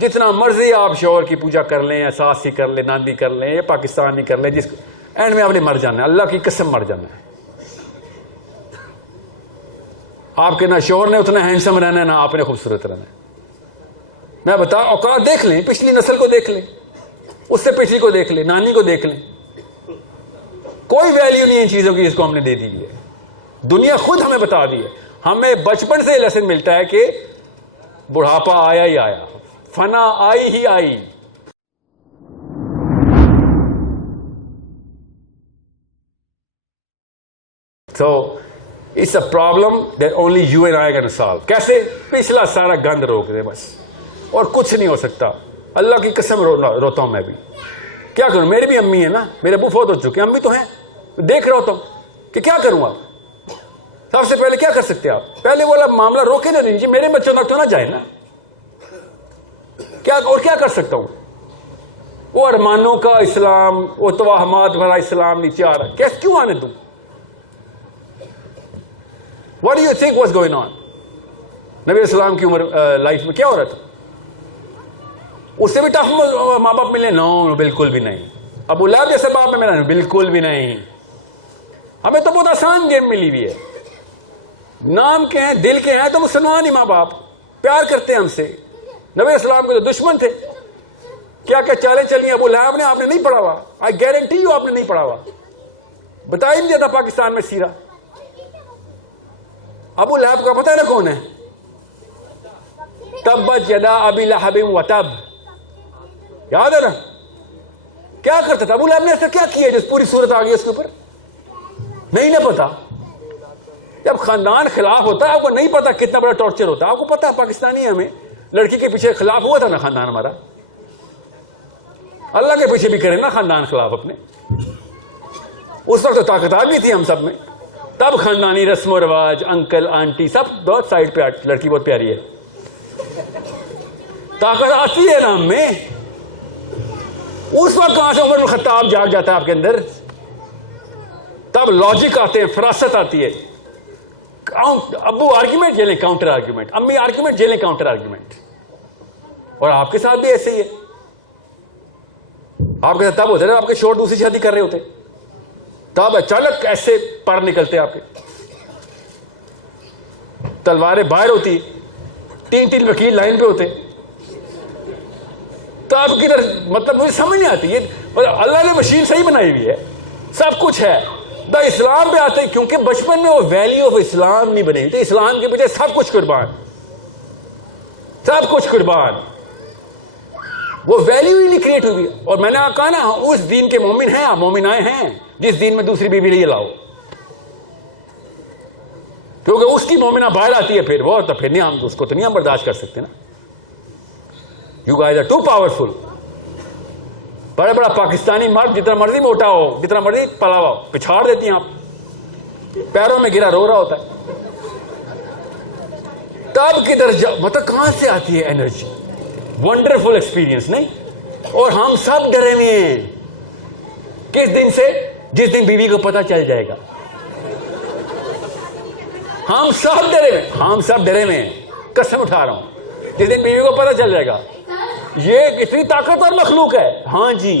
جتنا مرضی آپ شوہر کی پوجا کر لیں یا ساس کی کر لیں, ناندی کر لیں یا پاکستانی کر لیں, جس کو اینڈ میں آپ نے مر جانا ہے, اللہ کی قسم مر جانا ہے. آپ کے نہ شوہر نے اتنا ہینڈسم رہنا ہے نہ آپ نے خوبصورت رہنا ہے. میں بتا, اوقات دیکھ لیں, پچھلی نسل کو دیکھ لیں, اس سے پچھلی کو دیکھ لیں, نانی کو دیکھ لیں, کوئی ویلیو نہیں ہے ان چیزوں کی جس کو ہم نے دے دی ہے. دنیا خود ہمیں بتا دی ہے. ہمیں بچپن سے لیسن ملتا ہے کہ بڑھاپا آیا ہی آیا, فنا آئی ہی آئی. So it's a problem that only you and I can solve. کیسے؟ پچھلا سارا گند روک دے بس, اور کچھ نہیں ہو سکتا. اللہ کی قسم روتا ہوں میں بھی. کیا کروں, میری بھی امی ہے نا, میرے ابو فوت ہو چکے ہیں, امی تو ہیں, دیکھ رہا ہوتا ہوں کہ کیا کروں. آپ سب سے پہلے کیا کر سکتے ہیں آپ؟ پہلے وہ معاملہ روکے نہ دیجیے, میرے بچوں تک تو نہ جائے نا. کیا اور کیا کر سکتا ہوں؟ وہ ارمانوں کا اسلام, وہ توہمات بھرا اسلام نیچے آ رہا, کیسے کیوں آنے دوں؟ What do you think was going on? نبی اسلام کی عمر لائف میں کیا ہو رہا تھا؟ اس سے بھی ٹف ماں باپ ملے؟ نو, بالکل بھی نہیں. ابو لہب جیسے باپ میں ملا؟ بالکل بھی نہیں. ہمیں تو بہت آسان گیم ملی ہوئی ہے. نام کے ہیں, دل کے ہیں, تو مسلمان ہی ماں باپ پیار کرتے ہیں ہم سے. نبی اسلام کے تو دشمن تھے. کیا کیا چالیں چلی ابو لہب نے, آپ نے نہیں پڑھا ہوا. آئی گارنٹی یو آپ نے نہیں پڑھا ہوا. بتا ہی نہیں دیتا پاکستان میں سیرہ. ابو لہب کا پتہ ہے نا کون ہے؟ تبت یدا ابی لہب وتب, یاد ہے نا؟ کیا کرتا تھا ابو لہب نے, ایسا کیا کیا جس پوری صورت آ گئی اس کے اوپر؟ نہیں نا پتا. جب خاندان خلاف ہوتا ہے آپ کو نہیں پتا کتنا بڑا ٹارچر ہوتا ہے. آپ کو پتا ہے پاکستانی ہمیں لڑکی کے پیچھے خلاف ہوا تھا نا خاندان ہمارا, اللہ کے پیچھے بھی کرے نا خاندان خلاف اپنے. اس وقت تو طاقت آ گئی تھی ہم سب میں, تب خاندانی رسم و رواج, انکل آنٹی سب بہت سائڈ پہ, لڑکی بہت پیاری ہے, طاقت آتی ہے نا ہم میں. اس وقت کہاں سے عمر بن الخطاب جاگ جاتا ہے آپ کے اندر؟ تب لاجک آتے ہیں, فراست آتی ہے. ابو آرگیومنٹ جیلیں کاؤنٹر آرگیومنٹ, امی آرگیومنٹ جیلیں کاؤنٹر آرگیومنٹ. اور آپ کے ساتھ بھی ایسے ہی ہے. آپ کے ساتھ تب ہوتے نا آپ کے شوہر دوسری شادی کر رہے ہوتے, تب اچانک ایسے پر نکلتے آپ کے, تلواریں باہر ہوتی, 3 وکیل لائن پہ ہوتے. تو آپ کدھر, مطلب مجھے سمجھ نہیں آتی. یہ اللہ نے مشین صحیح بنائی ہوئی ہے, سب کچھ ہے. دا اسلام پہ آتے ہیں کیونکہ بچپن میں وہ ویلیو آف اسلام نہیں بنی, تو اسلام کے پیچھے سب کچھ قربان, سب کچھ قربان. وہ ویلیو ہی نہیں کریٹ ہوئی. اور میں نے کہا نا, اس دین کے مومن ہیں, مومنائیں ہیں جس دین میں دوسری بیوی لیے لاؤ, کیونکہ اس کی مومنہ باہر آتی ہے پھر وہ, تو پھر نہیں, ہم اس کو تو نہیں ہم برداشت کر سکتے نا. You guys are too powerful. بڑا بڑا پاکستانی مرد جتنا مرضی موٹا ہو, جتنا مرضی پلا ہو, پچھاڑ دیتی ہیں آپ, پیروں میں گرا رو رہا ہوتا ہے. تب کدھر مطلب کہاں سے آتی ہے انرجی؟ ونڈرفل ایکسپیرینس نہیں؟ اور ہم سب ڈرے ہوئے ہیں. کس دن سے؟ جس دن بیوی کو پتہ چل جائے گا. ہم سب ڈرے ہوئے, ہم سب ڈرے ہوئے ہیں, قسم اٹھا رہا ہوں. جس دن بیوی کو پتہ چل جائے گا, یہ اتنی طاقتور مخلوق ہے. ہاں جی,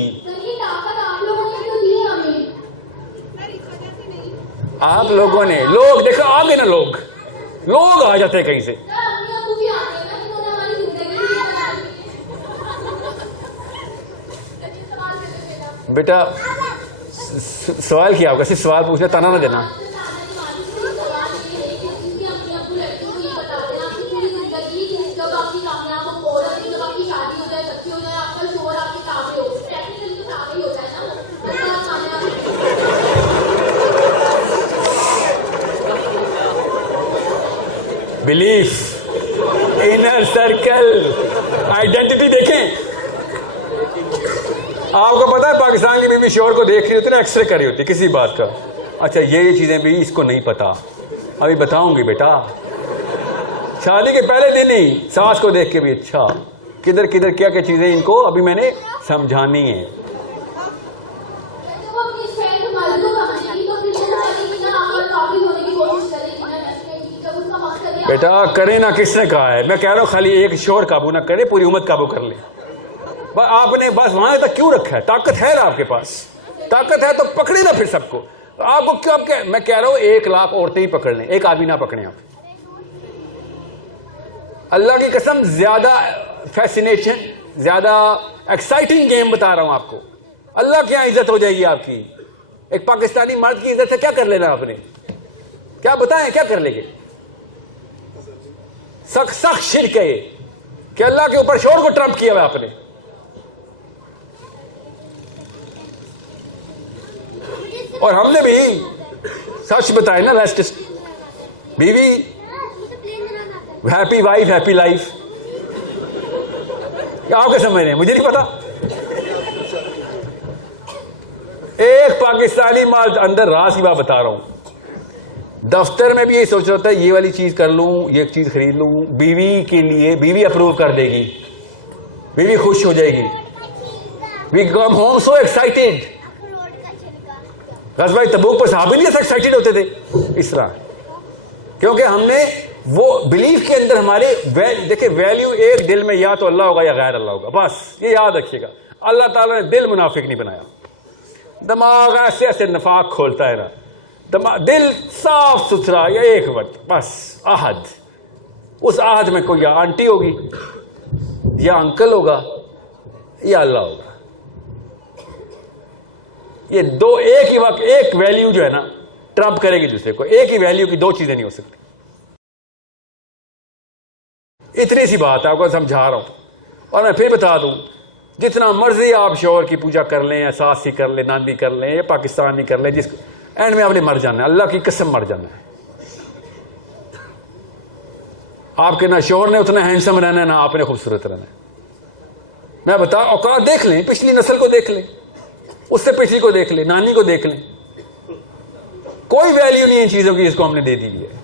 آپ لوگوں نے, لوگ دیکھو آ گئے نا, لوگ آ جاتے ہیں کہیں سے. بیٹا سوال کیا ہوگا, صرف سوال پوچھنا, تانا نہ دینا. بلیف, انر سرکل, آئیڈینٹی دیکھیں. آپ کو پتا ہے پاکستان کی بیوی شوہر کو دیکھ رہی ہوتی ہے نا, ایکس رے کر رہی ہوتی ہے کسی بات کا. اچھا یہ چیزیں بھی اس کو نہیں پتا, ابھی بتاؤں گی بیٹا. شادی کے پہلے دن ہی ساس کو دیکھ کے بھی, اچھا کدھر کدھر کیا کیا چیزیں ان کو ابھی میں نے سمجھانی ہے. بیٹا کرے نہ کس نے کہا ہے؟ میں کہہ رہا ہوں خالی ایک شور قابو نہ کرے، پوری امت قابو کر لے. آپ نے بس وہاں تک کیوں رکھا ہے؟ طاقت ہے نا آپ کے پاس، طاقت ہے تو پکڑے نا پھر سب کو. آپ کو کیوں میں کہہ رہا ہوں 1,00,000 عورتیں ہی پکڑ لیں، ایک آدمی نہ پکڑیں آپ. اللہ کی قسم زیادہ فیسینیشن، زیادہ ایکسائٹنگ گیم بتا رہا ہوں آپ کو. اللہ کیا عزت ہو جائے گی آپ کی؟ ایک پاکستانی مرد کی عزت سے کیا کر لینا آپ نے؟ کیا بتائیں کیا کر لیں گے؟ سخت شرک ہے یہ کہ اللہ کے اوپر شور کو ٹرمپ کیا ہوا آپ نے. اور ہم نے بھی سچ بتائے نا، لیسٹسٹ بیوی ہیپی وائف ہیپی لائف. آپ کے سمجھ رہے ہیں؟ مجھے نہیں پتا. ایک پاکستانی مرد اندر راز کی بات بتا رہا ہوں، دفتر میں بھی یہی سوچ رہا ہوتا ہے یہ والی چیز کر لوں، یہ چیز خرید لوں، بیوی کے لیے بیوی اپروو کر دے گی، بیوی خوش ہو جائے گی. وی کم ہوم سو ایکسائٹیڈ. غزوہ تبوک پر صحابہ نہیں ایسا ایکسائٹیڈ ہوتے تھے اس طرح، کیونکہ ہم نے وہ بلیف کے اندر ہمارے دیکھیں ویلیو ایک دل میں یا تو اللہ ہوگا یا غیر اللہ ہوگا. بس یہ یاد رکھیے گا. اللہ تعالیٰ نے دل منافق نہیں بنایا. دماغ ایسے ایسے نفاق کھولتا ہے نا، دل صاف ستھرا یا ایک وقت بس عہد. اس عہد میں کوئی یا آنٹی ہوگی یا انکل ہوگا یا اللہ ہوگا. یہ دو ایک ہی وقت ایک ویلیو جو ہے نا ٹرمپ کرے گی دوسرے کو. ایک ہی ویلیو کی دو چیزیں نہیں ہو سکتی. اتنی سی بات ہے آپ کو سمجھا رہا ہوں. اور میں پھر بتا دوں، جتنا مرضی آپ شوہر کی پوجا کر لیں یا ساس کی کر لیں، ناندی کر لیں یا پاکستانی کر لیں، جس کو اینڈ میں آپ نے مر جانا ہے. اللہ کی قسم مر جانا ہے. آپ کے نہ شوہر نے اتنا ہینڈسم رہنا ہے نہ آپ نے خوبصورت رہنا ہے. میں بتا اوقات دیکھ لیں، پچھلی نسل کو دیکھ لیں، اس سے پچھلی کو دیکھ لیں، نانی کو دیکھ لیں. کوئی ویلیو نہیں ان چیزوں کی جس کو ہم نے دے دی ہے.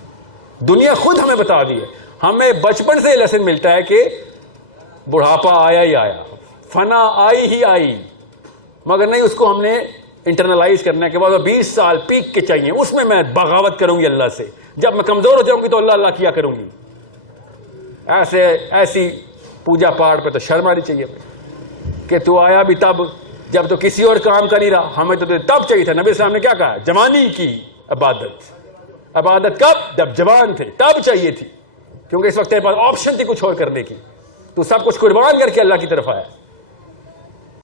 دنیا خود ہمیں بتا دی ہے. ہمیں بچپن سے لیسن ملتا ہے کہ بڑھاپا آیا ہی آیا، فنا آئی ہی آئی، مگر نہیں اس کو ہم نے انٹرنلائز کرنے کے بعد 20 سال پیک کے چاہیے، اس میں میں بغاوت کروں گی اللہ سے. جب میں کمزور ہو جاؤں گی تو اللہ اللہ کیا کروں گی. ایسی پوجا پاٹ پہ تو شرم آنی چاہیے کہ تو آیا بھی تب جب تو کسی اور کام کا نہیں رہا. ہمیں تو تب چاہیے تھا. نبی صاحب نے کیا کہا؟ جوانی کی عبادت. عبادت کب؟ جب جوان تھے تب چاہیے تھی، کیونکہ اس وقت تیرے پاس آپشن تھی کچھ اور کرنے کی. تو سب کچھ قربان کر کے اللہ کی طرف آیا.